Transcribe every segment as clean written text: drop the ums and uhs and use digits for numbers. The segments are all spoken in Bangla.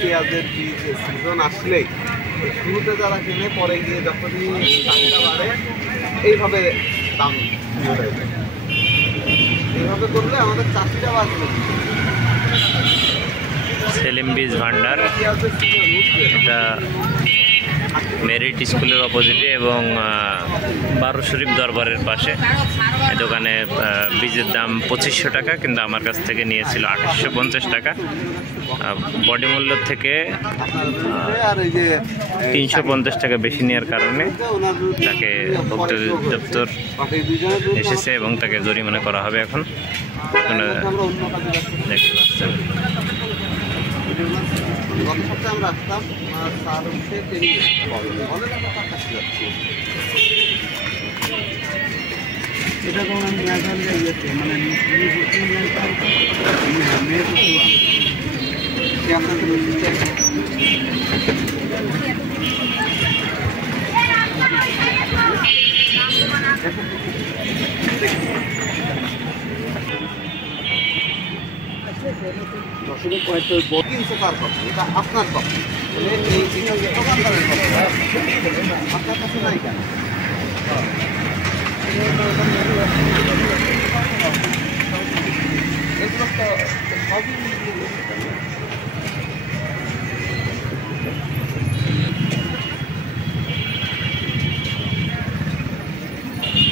পেঁয়াজের বীজ সিজন আসলেই শুরুতে যারা কিনে পরে গিয়ে যখনই চাহিদা বাড়ে এইভাবে দাম এইভাবে করলে আমাদের চাষিরা বাঁচবে। সেলিম বীজ ভান্ডার, এটা মেরিট স্কুলের অপোজিটে এবং বারো শরীফ দরবারের পাশে। এই দোকানে বীজের দাম 2500 টাকা, কিন্তু আমার কাছ থেকে নিয়েছিল 2850 টাকা। বডি মূল্য থেকে 350 টাকা বেশি নেওয়ার কারণে তাকে ভোক্তা দপ্তর এসেছে এবং তাকে জরিমানা করা হবে। এখন আপনারা দেখতে পাচ্ছেন। গত সপ্তাহে আমরা আসতাম, স্যার হচ্ছে তিনি এটা তো আমি মানে দর্শকের কয়েকটা কিনছে কার কথা, এটা আপনার কথা, এই দোকানদারের কথা, আপনার কাছে নাই কেন? এগুলো তো সবই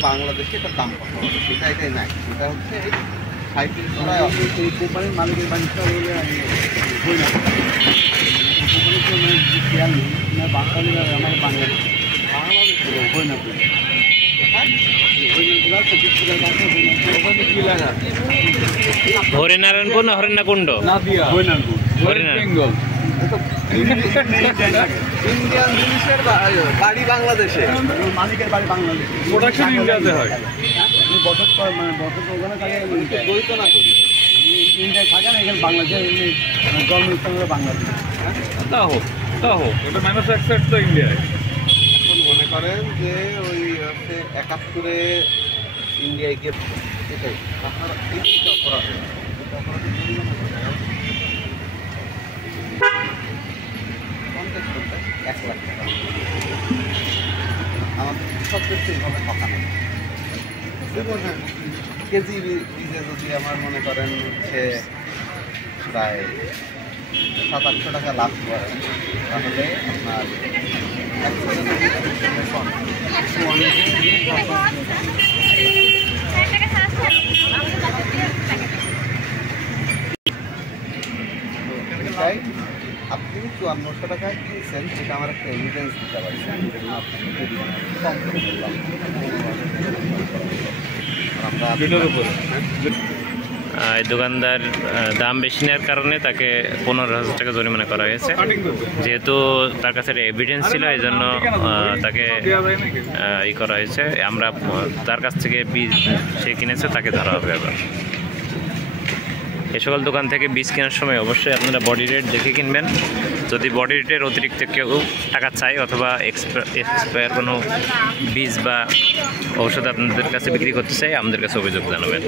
বাংলাদেশে এটার দাম কত হবে সেটা এটাই নাই, সেটা হচ্ছে এই কোম্পানির মালিকের বাণিজ্য বলে আমি হই না বাঙালি আমার বাঙালি হই না হরিনারায়ণপুর না হরিণাকুণ্ড? বেঙ্গল ইন্ডিয়ান জিনিসের বাড়ি বাংলাদেশে, মালিকের বাড়ি বাংলাদেশে, প্রোডাকশন ইন্ডিয়াতে হয়। বছর মানে বছর ওখানে থাকে, বই তো না করি ইন্ডিয়ায় থাকে না, এখানে বাংলাদেশে জন্মস্থান বাংলাদেশ। তা হোক এটা ম্যানুফ্যাকচার তো ইন্ডিয়ায়। এখন মনে করেন যে ওই হচ্ছে 71-এ ইন্ডিয়ায় গিয়ে এটাই আপনারা এই অপরাধ 1 লাখ টাকা আমাদের সবচেয়ে সেইভাবে টাকা নেই। কেজি বীজে যদি আমার মনে করেন সে প্রায় 700-800 টাকা লাভ করে, তাহলে আপনার আপনি 5400 টাকায় কিনছেন, সেটা আমার একটা এভিডেন্স দিতে পারছেন, কম করে বললাম। এই দোকানদার দাম বেশি নেওয়ার কারণে তাকে 15,000 টাকা জরিমানা করা হয়েছে। যেহেতু তার কাছে এভিডেন্স ছিল, এই জন্য তাকে ই করা হয়েছে। আমরা তার কাছ থেকে বীজ সে কিনেছে, তাকে ধরা হবে। আবার এ সকল দোকান থেকে বীজ কেনার সময় অবশ্যই আপনারা বডি রেট দেখে কিনবেন। যদি বডি রেটের অতিরিক্ত কেউ টাকা চায় অথবা এক্সপায়ার কোনো বীজ বা ঔষধ আপনাদের কাছে বিক্রি করতে চাই, আমাদের কাছে অভিযোগ জানাবেন।